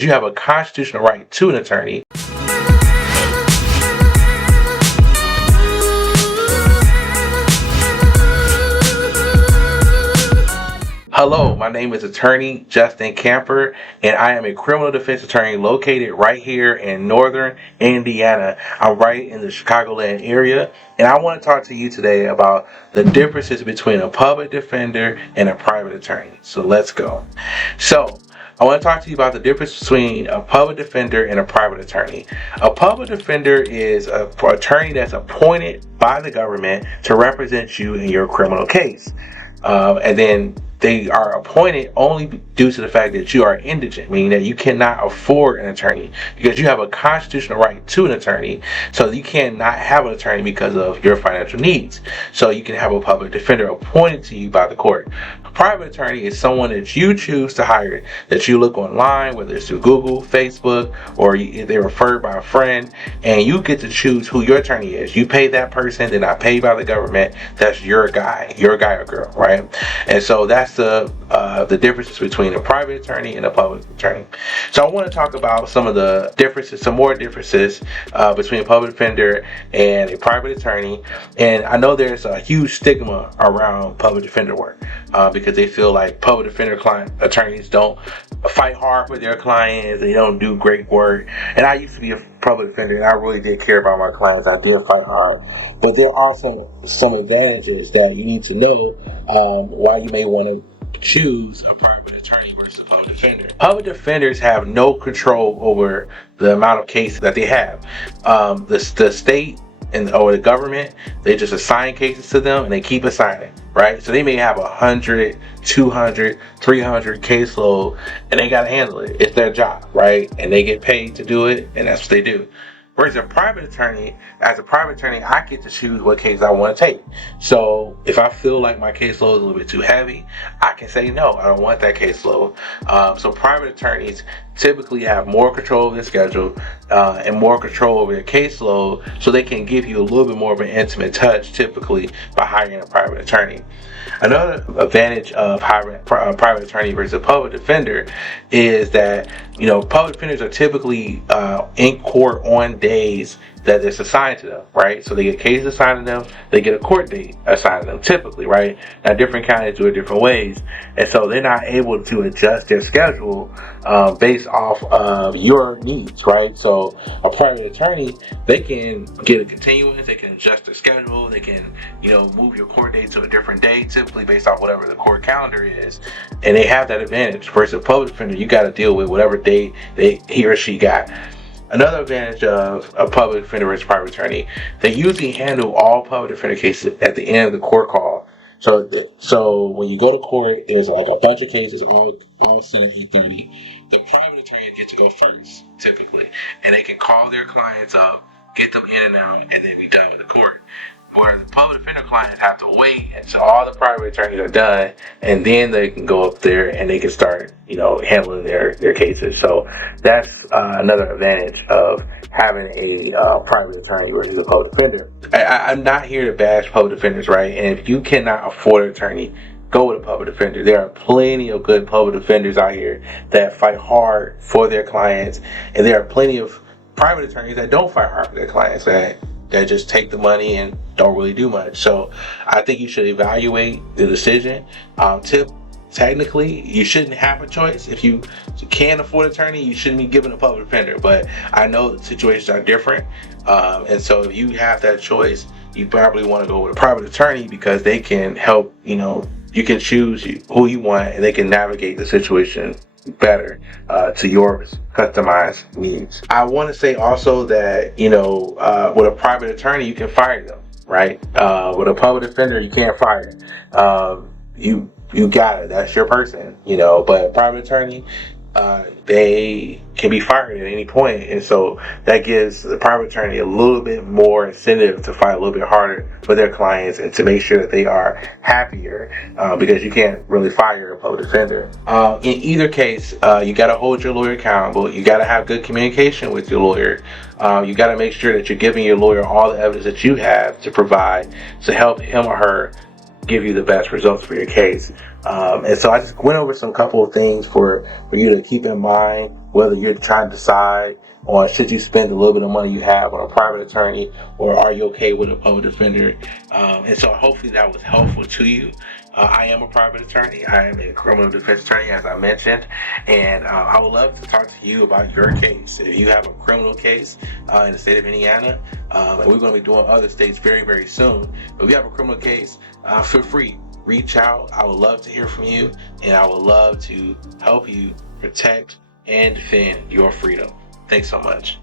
You have a constitutional right to an attorney. Hello, my name is Attorney Justin Camper, and I am a criminal defense attorney located right here in northern Indiana. I'm right in the Chicagoland area, and I want to talk to you today about the differences between a public defender and a private attorney. So let's go. I want to talk to you about the difference between a public defender and a private attorney. A public defender is an attorney that's appointed by the government to represent you in your criminal case. And then they are appointed only due to the fact that you are indigent, meaning that you cannot afford an attorney because you have a constitutional right to an attorney. So you cannot have an attorney because of your financial needs. So you can have a public defender appointed to you by the court. A private attorney is someone that you choose to hire, that you look online, whether it's through Google, Facebook, or they're referred by a friend, and you get to choose who your attorney is. You pay that person, they're not paid by the government. That's your guy or girl, right? And so that's the differences between a private attorney and a public attorney. So I want to talk about some of the differences, some more differences between a public defender and a private attorney. And I know there's a huge stigma around public defender work because they feel like public defender attorneys don't fight hard for their clients, they don't do great work. And I used to be a public defender and I really did care about my clients. I did fight hard. But there are some advantages that you need to know why you may want to choose a private attorney versus a public defender. Public defenders have no control over the amount of cases that they have. The state or the government, they just assign cases to them and they keep assigning, right? So they may have 100, 200, 300 caseload and they got to handle it. It's their job, right? And they get paid to do it, and that's what they do. Whereas as a private attorney, I get to choose what case I want to take. So if I feel like my caseload is a little bit too heavy, I can say no, I don't want that caseload. So private attorneys typically have more control of their schedule and more control over their caseload, so they can give you a little bit more of an intimate touch, typically by hiring a private attorney. Another advantage of hiring a private attorney versus a public defender is that, public defenders are typically in court on days that it's assigned to them, right? So they get cases assigned to them, they get a court date assigned to them typically, right? Now different counties do it different ways, and so they're not able to adjust their schedule based off of your needs, right? So a private attorney, they can get a continuance, they can adjust their schedule, they can, move your court date to a different day, typically based off whatever the court calendar is, and they have that advantage. Versus a public defender, you got to deal with whatever date he or she got. Another advantage of a public defender versus private attorney, they usually handle all public defender cases at the end of the court call. So when you go to court, there's like a bunch of cases all set at 8:30. The private attorney gets to go first, typically, and they can call their clients up, get them in and out, and then be done with the court. Whereas the public defender clients have to wait until all the private attorneys are done, and then they can go up there and they can start, handling their cases. So that's another advantage of having a private attorney versus a public defender. I'm not here to bash public defenders, right? And if you cannot afford an attorney, go with a public defender. There are plenty of good public defenders out here that fight hard for their clients, and there are plenty of private attorneys that don't fight hard for their clients, that just take the money and don't really do much. So I think you should evaluate the decision. Technically, you shouldn't have a choice. If you can't afford an attorney, you shouldn't be given a public defender. But I know the situations are different. And so if you have that choice, you probably want to go with a private attorney because they can help, you can choose who you want and they can navigate the situation better to your customized needs. I want to say also that with a private attorney you can fire them, right? With a public defender you can't fire. You got it. That's your person, But private attorney, they can be fired at any point, and so that gives the private attorney a little bit more incentive to fight a little bit harder for their clients and to make sure that they are happier, because you can't really fire a public defender. In either case, you got to hold your lawyer accountable. You got to have good communication with your lawyer. You got to make sure that you're giving your lawyer all the evidence that you have to provide to help him or her give you the best results for your case. And so I just went over some couple of things for you to keep in mind whether you're trying to decide on should you spend a little bit of money you have on a private attorney, or are you okay with a public defender. And so hopefully that was helpful to you. I am a private attorney. I am a criminal defense attorney, as I mentioned, and I would love to talk to you about your case. If you have a criminal case in the state of Indiana, and we're going to be doing other states very, very soon. But if you have a criminal case, feel free, reach out. I would love to hear from you, and I would love to help you protect and defend your freedom. Thanks so much.